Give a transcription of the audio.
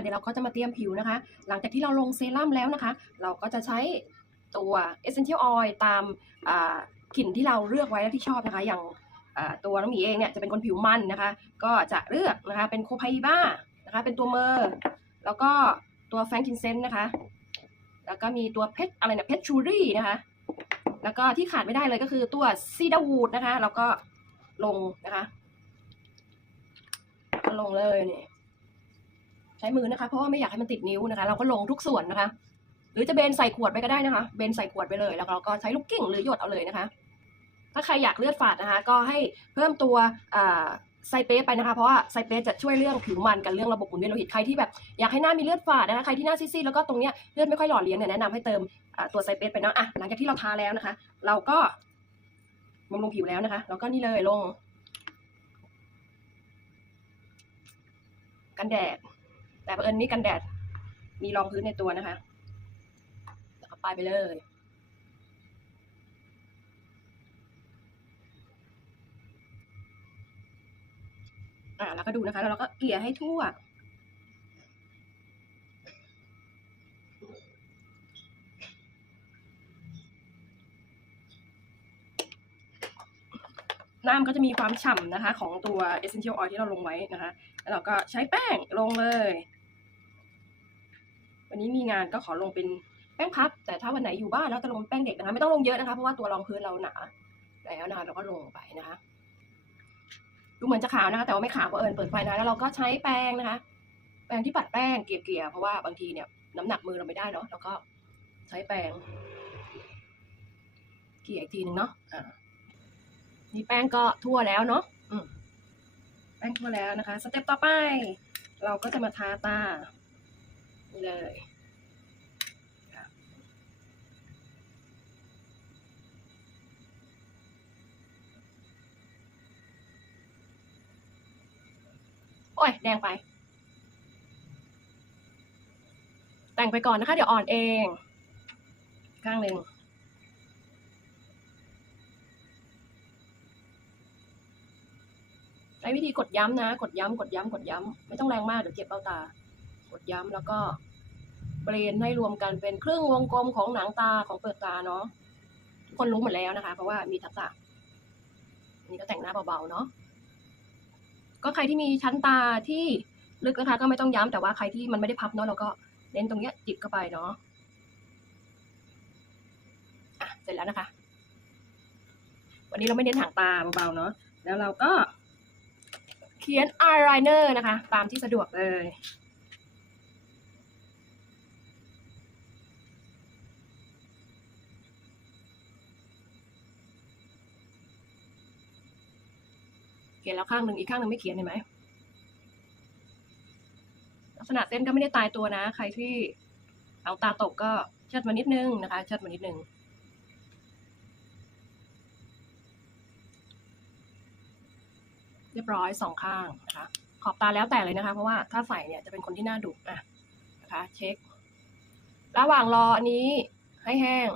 เดี๋ยวเราก็จะมาเตรียมผิวนะคะ หลังจากที่เราลงเซรั่มแล้วนะคะ เราก็จะใช้ตัว essential oil ตามกลิ่นที่เราเลือกไว้และที่ชอบนะคะ อย่างตัวน้องหมีเองเนี่ยจะเป็นคนผิวมันนะคะ ก็จะเลือกนะคะเป็นโคไพบ้านะคะ เป็นตัวเมอร์ แล้วก็ตัวแฟรงกินเซนนะคะ แล้วก็มีตัวเพชรอะไรเนี่ยเพชรชูรี่นะคะ แล้วก็ที่ขาดไม่ได้เลยก็คือตัวซีดาวูดนะคะ แล้วก็ลงนะคะ ลงเลยเนี่ย ใช้มือนะคะ เพราะว่าไม่อยากให้มันติดนิ้วนะคะ เราก็ลงทุกส่วนนะคะ หรือจะเบนใส่ขวดไปก็ได้นะคะ เบนใส่ขวดไปเลย แล้วเราก็ใช้ลูกกิ้งหรือหยดเอาเลยนะคะ ถ้าใครอยากเลือดฝาดนะคะ ก็ให้เพิ่มตัวไซเปสไปนะคะ เพราะว่าไซเปสจะช่วยเรื่องผิวมันกับเรื่องระบบหมุนเวียนโลหิต ใครที่แบบอยากให้หน้ามีเลือดฝาดนะคะ ใครที่หน้าซีดๆแล้วก็ตรงเนี้ยเลือดไม่ค่อยหล่อเลี้ยงเนี่ยแนะนำให้เติมตัวไซเปสไปเนาะอะหลังจากที่เราทาแล้วนะคะ เราก็บำรุงผิวแล้วนะคะ แล้วก็นี่เลยลง กันแดด แต่เผอิญนี่กันแดด มีรองพื้นในตัวนะคะแล้วก็ป้ายไปเลยอ่าแล้วก็ดูนะคะ แล้วเราก็เกลี่ยให้ทั่ว น้ำก็จะมีความฉ่ำนะคะ ของตัว essential oil ที่เราลงไว้นะคะ แล้วเราก็ใช้แป้งลงเลย วันนี้มีงานก็ขอลงเป็นแป้งพับ แต่ถ้าวันไหนอยู่บ้านแล้วจะลงแป้งเด็กนะคะ ไม่ต้องลงเยอะนะคะ เพราะว่าตัวรองพื้นเราหนาแล้วนะคะเราก็ลงไปนะคะ ดูเหมือนจะขาวนะคะ แต่ว่าไม่ขาวเพราะเอิญเปิดไฟนะแล้วเราก็ใช้แป้งนะคะ แป้งที่ปัดแป้งเกลี่ยๆเพราะว่าบางทีเนี่ยน้ำหนักมือเราไม่ได้เนาะแล้วก็ใช้แป้งเกลี่ยอีกทีหนึ่งเนาะอ่านี่แป้งก็ทั่วแล้วเนาะแป้งทั่วแล้วนะคะ สเต็ปต่อไป เราก็จะมาทาตา นี่เลยโอ้ย แดงไป แต่งไปก่อนนะคะ เดี๋ยวอ่อนเอง ข้างหนึ่งใช้วิธีกดย้ำนะ กดย้ำ กดย้ำ กดย้ำ ไม่ต้องแรงมาก เดี๋ยวเจ็บเบ้าตา กดย้ำแล้วก็เบรนให้รวมกันเป็นครึ่งวงกลมของหนังตาของเปลือกตาเนาะทุกคนรู้หมดแล้วนะคะ เพราะว่ามีทักษะอันนี้ก็แต่งหน้าเบาๆเนาะก็ใครที่มีชั้นตาที่ลึกนะคะก็ไม่ต้องย้ำแต่ว่าใครที่มันไม่ได้พับเนาะเราก็เน้นตรงเนี้ยจิบเข้าไปเนาะอะเสร็จแล้วนะคะ วันนี้เราไม่เน้นหางตาเบาๆเนาะแล้วเราก็เขียนอายไลเนอร์นะคะ ตามที่สะดวกเลย ขียนแล้วข้างหนึ่งอีกข้างหนึ่งไม่เขียนเห็นไหมลักษณะเส้นก็ไม่ได้ตายตัวนะ ใครที่เอาตาตกก็เชิดมานิดนึงนะคะเชิดมานิดนึงเรียบร้อยสองข้างนะคะขอบตาแล้วแต่เลยนะคะ เพราะว่าถ้าใส่เนี่ยจะเป็นคนที่หน้าดุอะนะคะ เช็ค ระหว่างรออันนี้ให้แห้ง